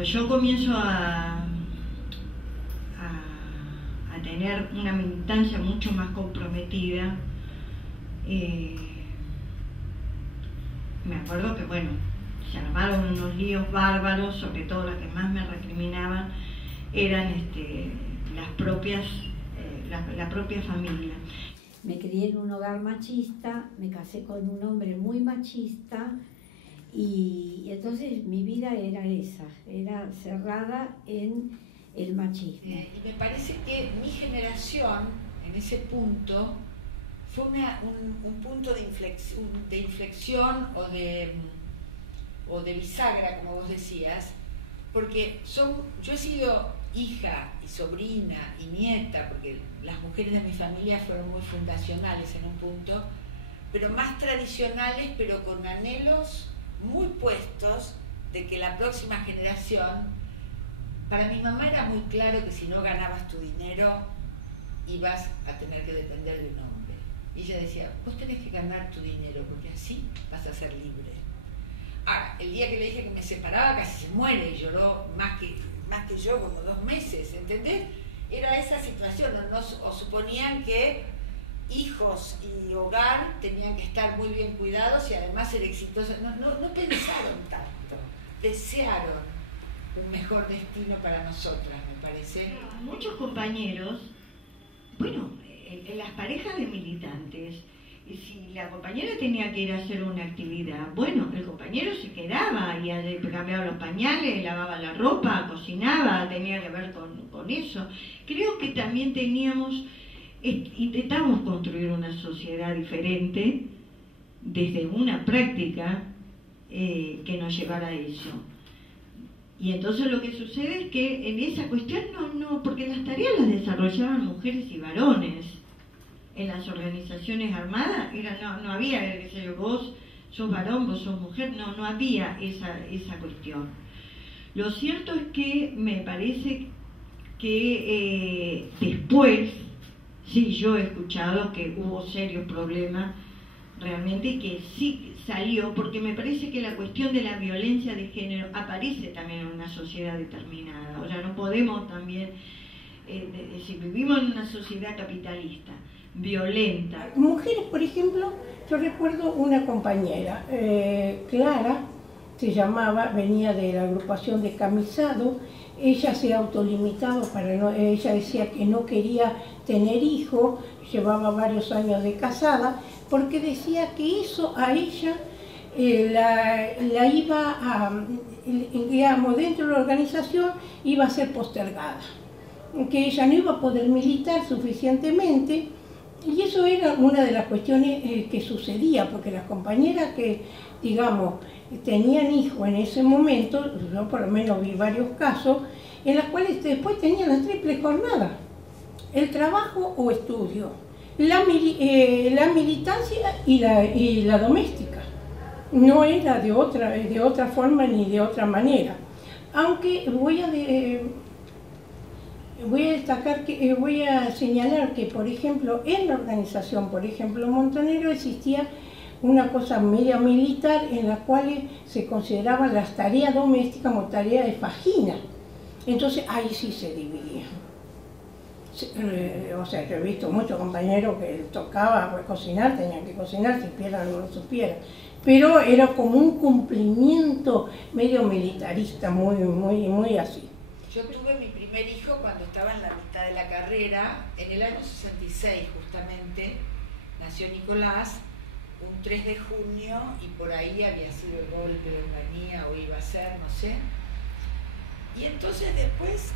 cuando yo comienzo a tener una militancia mucho más comprometida, me acuerdo que, bueno, se armaron unos líos bárbaros, sobre todo las que más me recriminaban eran la propia familia. Me crié en un hogar machista, me casé con un hombre muy machista y entonces mi vida era esa, era cerrada en el machismo. Y me parece que mi generación, en ese punto, fue un punto de inflexión o de bisagra, como vos decías, porque yo he sido hija y sobrina y nieta, porque las mujeres de mi familia fueron muy fundacionales en un punto, pero más tradicionales, pero con anhelos muy puestos de que la próxima generación. Para mi mamá era muy claro que si no ganabas tu dinero ibas a tener que depender de un hombre. Y ella decía, vos tenés que ganar tu dinero porque así vas a ser libre. Ahora, el día que le dije que me separaba casi se muere y lloró más que yo, como 2 meses, ¿entendés? Era esa situación, o suponían que hijos y hogar tenían que estar muy bien cuidados y además ser exitosos. No pensaron tanto, desearon un mejor destino para nosotras, me parece. Muchos compañeros, bueno, en las parejas de militantes, si la compañera tenía que ir a hacer una actividad, bueno, el compañero se quedaba y cambiaba los pañales, lavaba la ropa, cocinaba, tenía que ver con eso. Creo que también intentamos construir una sociedad diferente desde una práctica que nos llevara a eso. Y entonces lo que sucede es que en esa cuestión porque las tareas las desarrollaban mujeres y varones. En las organizaciones armadas no había, qué sé yo, vos sos varón, vos sos mujer, no había esa cuestión. Lo cierto es que me parece que después, sí, yo he escuchado que hubo serios problemas realmente y que sí salió, porque me parece que la cuestión de la violencia de género aparece también en una sociedad determinada. O sea, no podemos también, si vivimos en una sociedad capitalista, violenta. Mujeres, por ejemplo, yo recuerdo una compañera, Clara, se llamaba, venía de la agrupación de Camisado. Ella se autolimitaba, ella decía que no quería tener hijos, llevaba varios años de casada, porque decía que eso a ella la iba a, digamos, dentro de la organización iba a ser postergada, que ella no iba a poder militar suficientemente, y eso era una de las cuestiones que sucedía, porque las compañeras que, digamos, tenían hijos en ese momento, yo por lo menos vi varios casos, en las cuales después tenían la triple jornada, el trabajo o estudio, la militancia y la doméstica. No era de otra forma ni de otra manera. Aunque voy a destacar, voy a señalar que, por ejemplo, en la organización, por ejemplo, Montonero, existía una cosa media militar en la cual se consideraban las tareas domésticas como tareas de fajina. Entonces ahí sí se dividía. O sea, yo he visto muchos compañeros que tocaba cocinar, tenían que cocinar, supieran o no supieran. Pero era como un cumplimiento medio militarista, muy así. Yo tuve mi primer hijo cuando estaba en la mitad de la carrera, en el año 66 justamente, nació Nicolás, un 3 de junio, y por ahí había sido el golpe de Onganía, o iba a ser, no sé. Y entonces después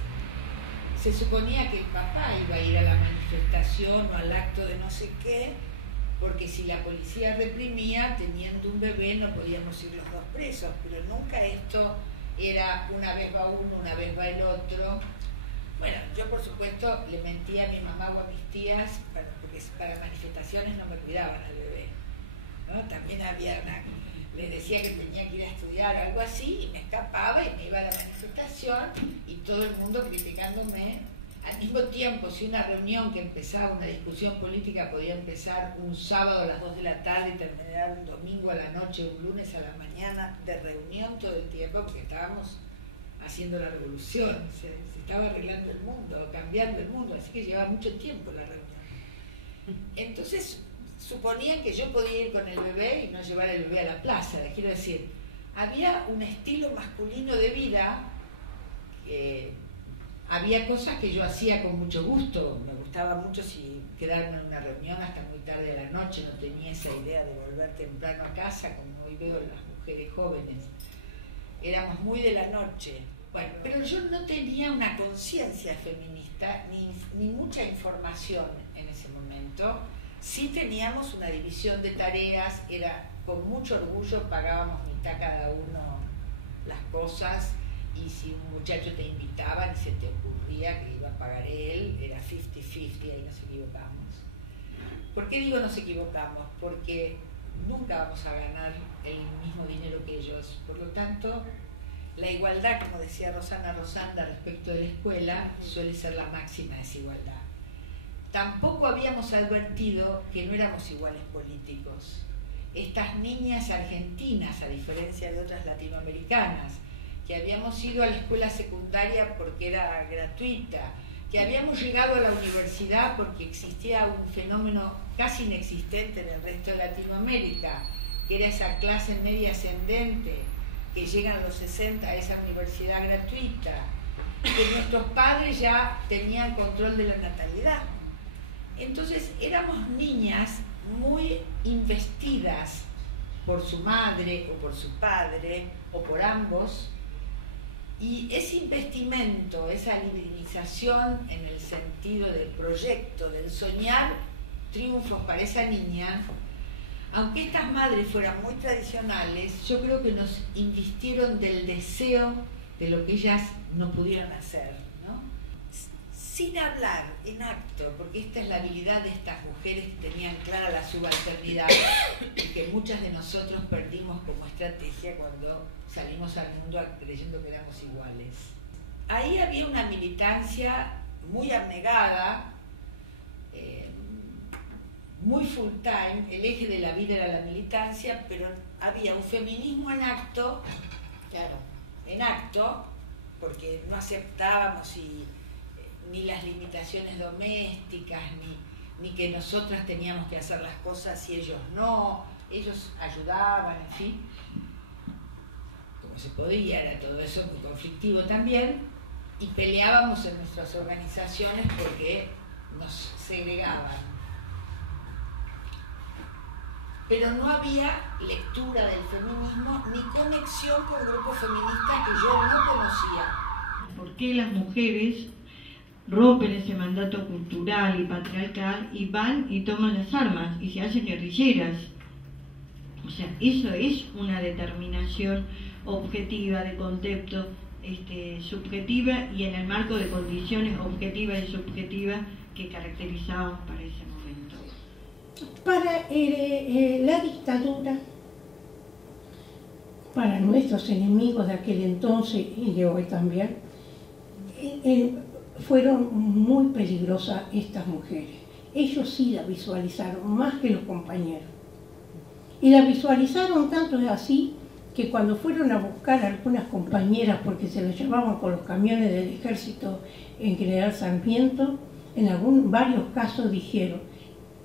se suponía que el papá iba a ir a la manifestación o al acto de no sé qué, porque si la policía reprimía, teniendo un bebé no podíamos ir los 2 presos, pero nunca esto era una vez va uno, una vez va el otro. Bueno, yo por supuesto le mentía a mi mamá o a mis tías, porque para manifestaciones no me cuidaban al bebé, ¿no? También les decía que tenía que ir a estudiar, algo así, y me escapaba y me iba a la manifestación y todo el mundo criticándome. Al mismo tiempo, si una reunión que empezaba, una discusión política podía empezar un sábado a las 2 de la tarde y terminar un domingo a la noche, un lunes a la mañana, de reunión todo el tiempo, porque estábamos haciendo la revolución, se estaba arreglando el mundo, cambiando el mundo, así que llevaba mucho tiempo la reunión. Entonces suponían que yo podía ir con el bebé y no llevar el bebé a la plaza. Les quiero decir, había un estilo masculino de vida, había cosas que yo hacía con mucho gusto, me gustaba mucho quedarme en una reunión hasta muy tarde de la noche, no tenía esa idea de volver temprano a casa como hoy veo las mujeres jóvenes, éramos muy de la noche. Bueno, pero yo no tenía una conciencia feminista ni mucha información en ese momento. Sí teníamos una división de tareas, era con mucho orgullo, pagábamos mitad cada uno las cosas, y si un muchacho te invitaba y se te ocurría que iba a pagar él, era 50-50, ahí nos equivocamos. ¿Por qué digo nos equivocamos? Porque nunca vamos a ganar el mismo dinero que ellos. Por lo tanto, la igualdad, como decía Rosana Rosanda respecto de la escuela, suele ser la máxima desigualdad. Tampoco habíamos advertido que no éramos iguales políticos. Estas niñas argentinas, a diferencia de otras latinoamericanas, que habíamos ido a la escuela secundaria porque era gratuita, que habíamos llegado a la universidad porque existía un fenómeno casi inexistente en el resto de Latinoamérica, que era esa clase media ascendente, que llegan a los 60 a esa universidad gratuita, que nuestros padres ya tenían control de la natalidad. Entonces éramos niñas muy investidas por su madre o por su padre o por ambos, y ese investimento, esa librización en el sentido del proyecto, del soñar triunfos para esa niña, aunque estas madres fueran muy tradicionales, yo creo que nos invistieron del deseo de lo que ellas no pudieron hacer, ¿no? Sin hablar, en acto, porque esta es la habilidad de estas mujeres que tenían clara la subalternidad y que muchas de nosotros perdimos como estrategia cuando salimos al mundo creyendo que éramos iguales. Ahí había una militancia muy abnegada, muy full time, el eje de la vida era la militancia, pero había un feminismo en acto, claro, en acto, porque no aceptábamos ni las limitaciones domésticas, ni que nosotras teníamos que hacer las cosas y ellos no, ellos ayudaban, en fin, como se podía, era todo eso muy conflictivo también, y peleábamos en nuestras organizaciones porque nos segregaban. Pero no había lectura del feminismo ni conexión con grupos feministas que yo no conocía. ¿Por qué las mujeres rompen ese mandato cultural y patriarcal y van y toman las armas y se hacen guerrilleras? O sea, eso es una determinación objetiva de concepto subjetiva y en el marco de condiciones objetivas y subjetivas que caracterizaban para ese momento. Para la dictadura, para nuestros enemigos de aquel entonces y de hoy también, fueron muy peligrosas estas mujeres. Ellos sí la visualizaron más que los compañeros. Y la visualizaron tanto así que cuando fueron a buscar a algunas compañeras, porque se las llevaban con los camiones del ejército en General Sarmiento, en varios casos dijeron,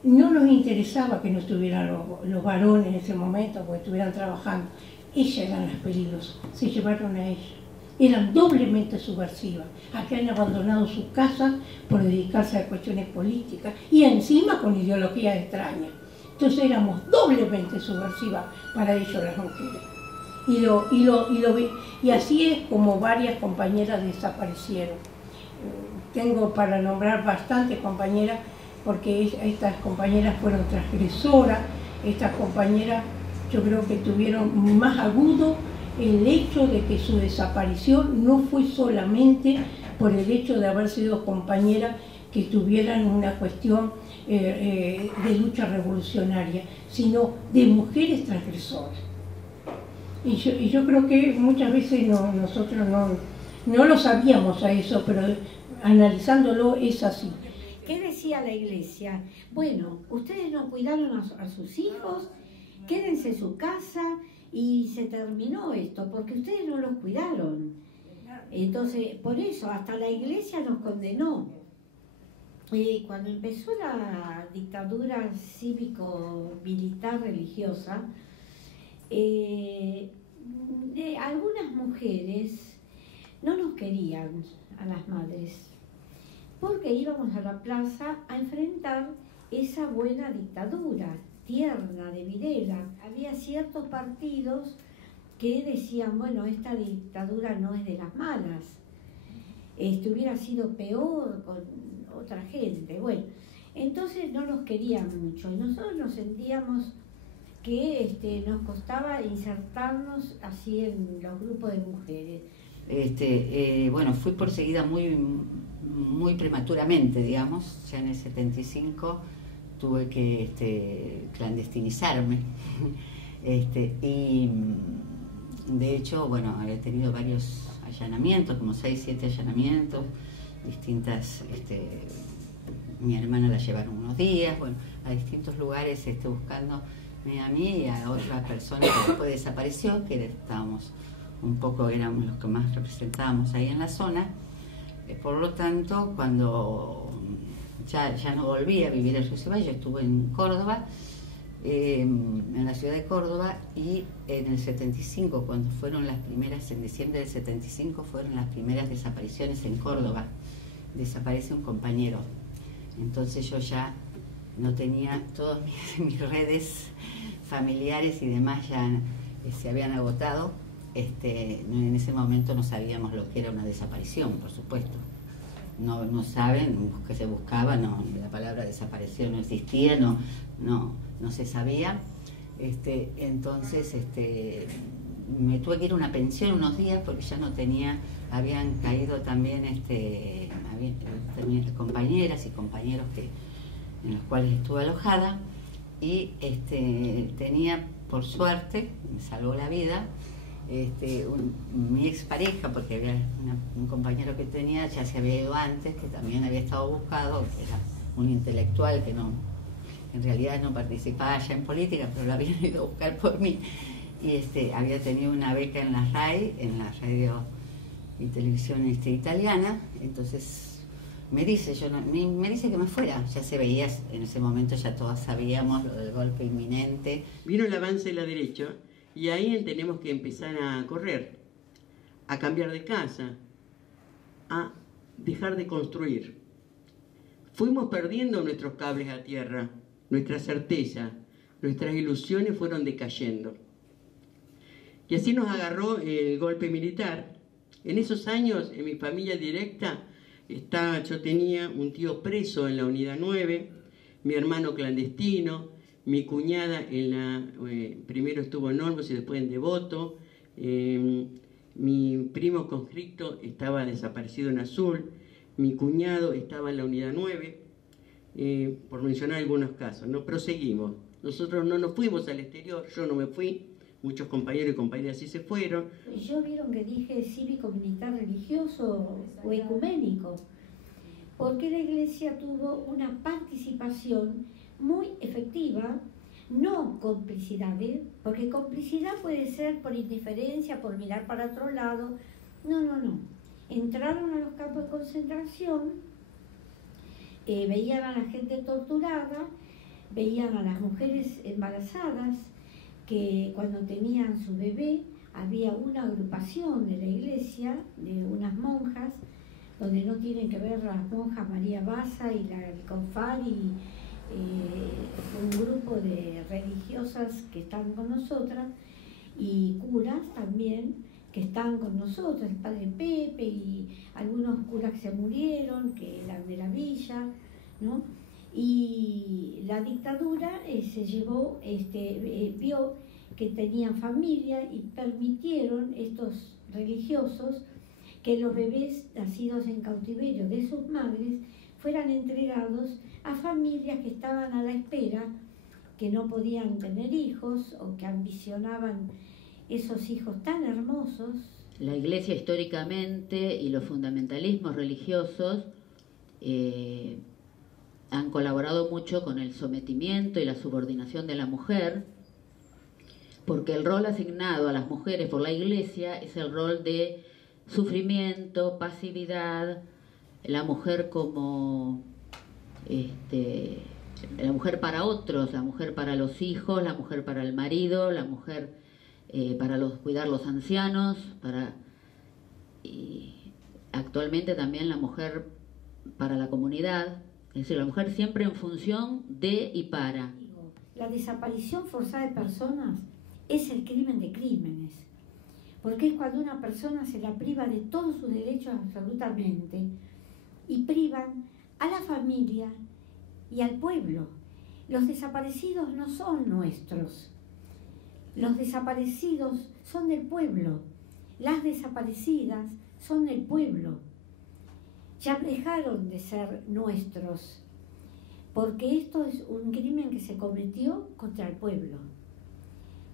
no nos interesaba que no estuvieran los varones en ese momento, porque estuvieran trabajando. Ellas eran las peligrosas, se llevaron a ellas. Eran doblemente subversivas, habían abandonado sus casas por dedicarse a cuestiones políticas y encima con ideologías extrañas. Entonces éramos doblemente subversivas para ellos las mujeres. Y así es como varias compañeras desaparecieron. Tengo para nombrar bastantes compañeras, porque estas compañeras fueron transgresoras, estas compañeras yo creo que tuvieron más agudo el hecho de que su desaparición no fue solamente por el hecho de haber sido compañeras que tuvieran una cuestión de lucha revolucionaria, sino de mujeres transgresoras. Y yo creo que muchas veces nosotros no lo sabíamos a eso, pero analizándolo es así. ¿Qué decía la iglesia? Bueno, ustedes no cuidaron a sus hijos, quédense en su casa y se terminó esto, porque ustedes no los cuidaron. Entonces, por eso, hasta la iglesia nos condenó. Cuando empezó la dictadura cívico-militar religiosa, algunas mujeres no nos querían a las madres, porque íbamos a la plaza a enfrentar esa buena dictadura, tierna, de Videla. Había ciertos partidos que decían, bueno, esta dictadura no es de las malas, hubiera sido peor con otra gente. Bueno, entonces no nos querían mucho y nosotros nos sentíamos que nos costaba insertarnos así en los grupos de mujeres. Bueno, fui perseguida muy prematuramente, digamos. Ya en el 75 tuve que clandestinizarme. Y de hecho, bueno, había tenido varios allanamientos, como 6, 7 allanamientos, distintas, mi hermana la llevaron unos días, bueno, a distintos lugares buscándome a mí y a otra persona que después desapareció, que estábamos éramos los que más representábamos ahí en la zona. Por lo tanto, cuando ya no volví a vivir en Río Valle, yo estuve en Córdoba, en la ciudad de Córdoba, y en el 75, cuando fueron las primeras, en diciembre del 75, fueron las primeras desapariciones en Córdoba. Desaparece un compañero. Entonces yo ya no tenía, todas mis redes familiares y demás ya se habían agotado. En ese momento no sabíamos lo que era una desaparición, por supuesto. No saben, que se buscaba, no, la palabra desaparición no existía, no se sabía. Entonces me tuve que ir a una pensión unos días porque ya no tenía, habían caído también compañeras y compañeros en los cuales estuve alojada, y tenía, por suerte, me salvó la vida, mi expareja, porque había un compañero que tenía, ya se había ido antes, que también había estado buscado, que era un intelectual que en realidad no participaba ya en política, pero lo habían ido a buscar por mí, y había tenido una beca en la RAI, en la radio y televisión italiana. Entonces me dice que me fuera. Ya se veía, en ese momento ya todos sabíamos lo del golpe inminente. Vino el avance de la derecha y ahí tenemos que empezar a correr, a cambiar de casa, a dejar de construir. Fuimos perdiendo nuestros cables a tierra, nuestra certeza, nuestras ilusiones fueron decayendo. Y así nos agarró el golpe militar. En esos años, en mi familia directa, yo tenía un tío preso en la Unidad 9, mi hermano clandestino, mi cuñada primero estuvo en Olmos y después en Devoto, mi primo conscripto estaba desaparecido en Azul, mi cuñado estaba en la Unidad 9, por mencionar algunos casos. No proseguimos. Nosotros no nos fuimos al exterior, yo no me fui, muchos compañeros y compañeras sí se fueron. Yo vieron que dije cívico-militar religioso o ecuménico, porque la iglesia tuvo una participación muy efectiva, no complicidad, porque complicidad puede ser por indiferencia, por mirar para otro lado. No. Entraron a los campos de concentración, veían a la gente torturada, veían a las mujeres embarazadas, que cuando tenían su bebé había una agrupación de la iglesia, de unas monjas, donde no tienen que ver las monjas María Baza y el Confar y un grupo de religiosas que están con nosotras y curas también que están con nosotros, el padre Pepe y algunos curas que se murieron, que eran de la villa, ¿no? Y la dictadura se llevó, vio que tenían familia y permitieron estos religiosos que los bebés nacidos en cautiverio de sus madres fueran entregados a familias que estaban a la espera, que no podían tener hijos o que ambicionaban esos hijos tan hermosos. La iglesia históricamente y los fundamentalismos religiosos han colaborado mucho con el sometimiento y la subordinación de la mujer, porque el rol asignado a las mujeres por la iglesia es el rol de sufrimiento, pasividad, la mujer como la mujer para otros, la mujer para los hijos, la mujer para el marido, la mujer para cuidar los ancianos, y actualmente también la mujer para la comunidad, es decir, la mujer siempre en función de y para. La desaparición forzada de personas es el crimen de crímenes, porque es cuando una persona se la priva de todos sus derechos absolutamente y privan a la familia y al pueblo. Los desaparecidos no son nuestros, los desaparecidos son del pueblo, las desaparecidas son del pueblo. Ya dejaron de ser nuestros, porque esto es un crimen que se cometió contra el pueblo,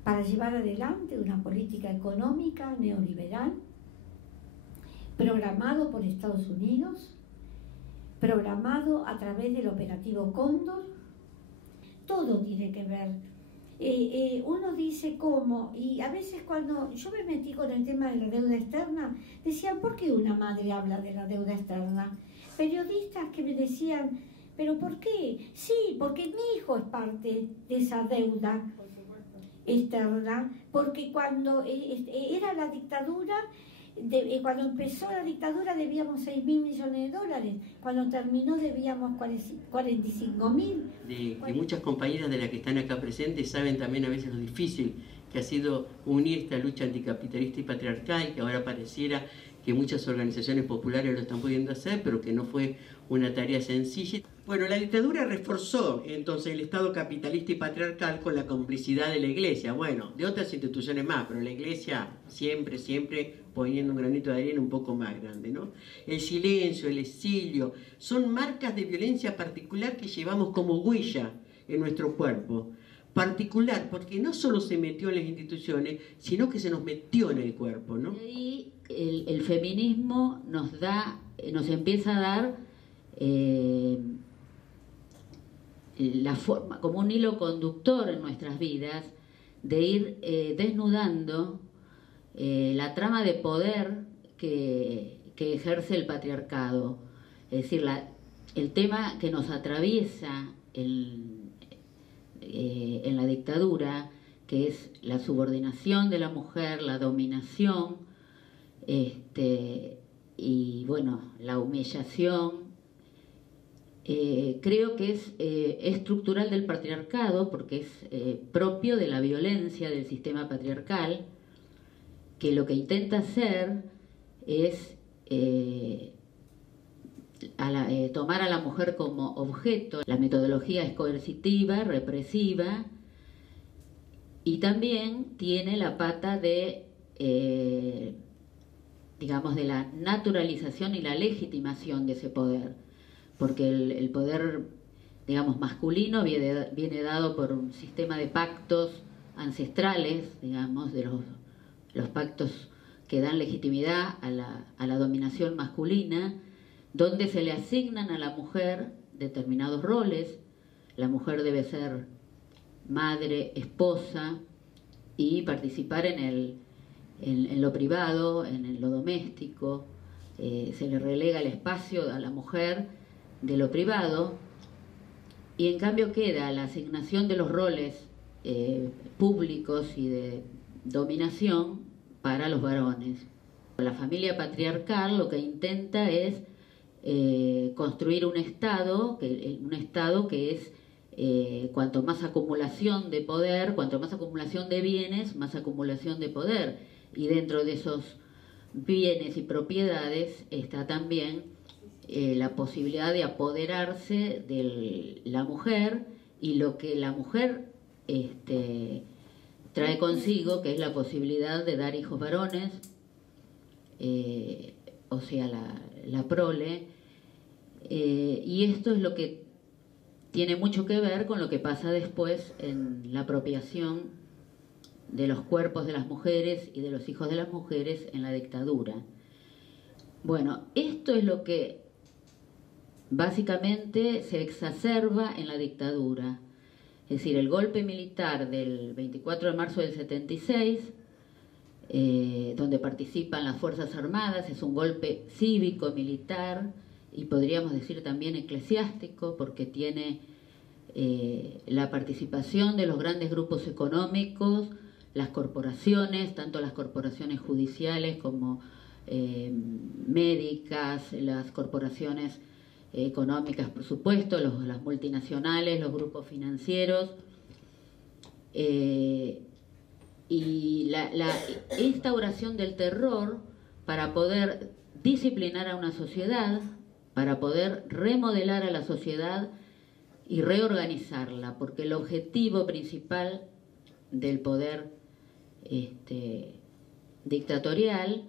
para llevar adelante una política económica neoliberal, programado por Estados Unidos, programado a través del operativo Cóndor. Todo tiene que ver. Uno dice cómo, y a veces cuando yo me metí con el tema de la deuda externa, decían, ¿por qué una madre habla de la deuda externa? Periodistas que me decían, ¿pero por qué? Sí, porque mi hijo es parte de esa deuda externa, porque cuando era la dictadura, cuando empezó la dictadura debíamos 6.000 millones de dólares, cuando terminó debíamos 45.000. Y muchas compañeras de las que están acá presentes saben también a veces lo difícil que ha sido unir esta lucha anticapitalista y patriarcal, que ahora pareciera que muchas organizaciones populares lo están pudiendo hacer, pero que no fue una tarea sencilla. Bueno, la dictadura reforzó entonces el Estado capitalista y patriarcal con la complicidad de la Iglesia, bueno, de otras instituciones más, pero la Iglesia siempre poniendo un granito de arena un poco más grande, ¿no? El silencio, el exilio, son marcas de violencia particular que llevamos como huella en nuestro cuerpo. Particular, porque no solo se metió en las instituciones, sino que se nos metió en el cuerpo, ¿no? Y el feminismo nos empieza a dar la forma, como un hilo conductor en nuestras vidas, de ir desnudando la trama de poder que ejerce el patriarcado. Es decir, el tema que nos atraviesa en la dictadura, que es la subordinación de la mujer, la dominación, y bueno, la humillación. Creo que es estructural del patriarcado, porque es propio de la violencia del sistema patriarcal, que lo que intenta hacer es tomar a la mujer como objeto. La metodología es coercitiva, represiva, y también tiene la pata de, digamos, de la naturalización y la legitimación de ese poder, porque el poder, digamos, masculino viene dado por un sistema de pactos ancestrales, digamos, de los pactos que dan legitimidad a la dominación masculina, donde se le asignan a la mujer determinados roles. La mujer debe ser madre, esposa, y participar en lo privado, en lo doméstico. Se le relega el espacio a la mujer de lo privado, y en cambio queda la asignación de los roles públicos y de dominación para los varones. La familia patriarcal lo que intenta es construir un Estado que es cuanto más acumulación de poder, cuanto más acumulación de bienes, más acumulación de poder, y dentro de esos bienes y propiedades está también la posibilidad de apoderarse de la mujer, y lo que la mujer trae consigo, que es la posibilidad de dar hijos varones, o sea, la prole, y esto es lo que tiene mucho que ver con lo que pasa después en la apropiación de los cuerpos de las mujeres y de los hijos de las mujeres en la dictadura. Bueno, esto es lo que básicamente se exacerba en la dictadura. Es decir, el golpe militar del 24 de marzo del 76 donde participan las Fuerzas Armadas. Es un golpe cívico, militar y podríamos decir también eclesiástico, porque tiene la participación de los grandes grupos económicos, las corporaciones, tanto las corporaciones judiciales como médicas, las corporaciones económicas, por supuesto, las multinacionales, los grupos financieros, y la instauración del terror para poder disciplinar a una sociedad, para poder remodelar a la sociedad y reorganizarla, porque el objetivo principal del poder dictatorial,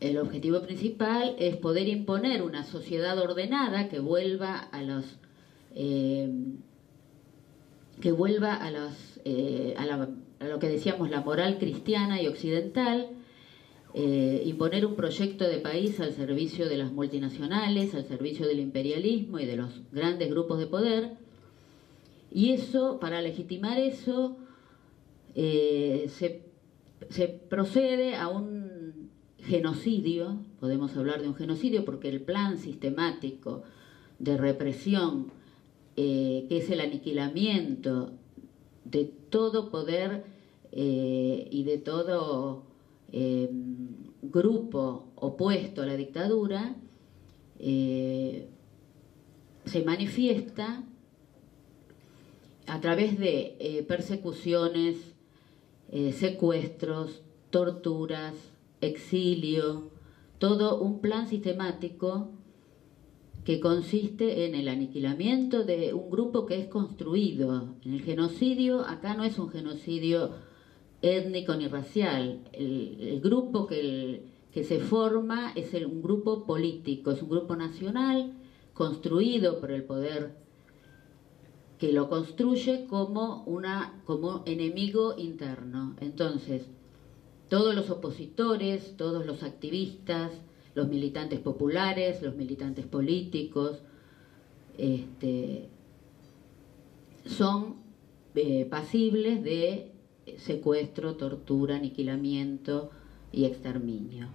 el objetivo principal es poder imponer una sociedad ordenada que vuelva a lo que decíamos, la moral cristiana y occidental, imponer un proyecto de país al servicio de las multinacionales, al servicio del imperialismo y de los grandes grupos de poder. Y eso, para legitimar eso, se procede a un genocidio. Podemos hablar de un genocidio porque el plan sistemático de represión, que es el aniquilamiento de todo poder y de todo grupo opuesto a la dictadura, se manifiesta a través de persecuciones, secuestros, torturas, exilio, todo un plan sistemático que consiste en el aniquilamiento de un grupo que es construido. En el genocidio, acá no es un genocidio étnico ni racial. El grupo que se forma es un grupo político, es un grupo nacional construido por el poder que lo construye como enemigo interno. Entonces, todos los opositores, todos los activistas, los militantes populares, los militantes políticos, son pasibles de secuestro, tortura, aniquilamiento y exterminio.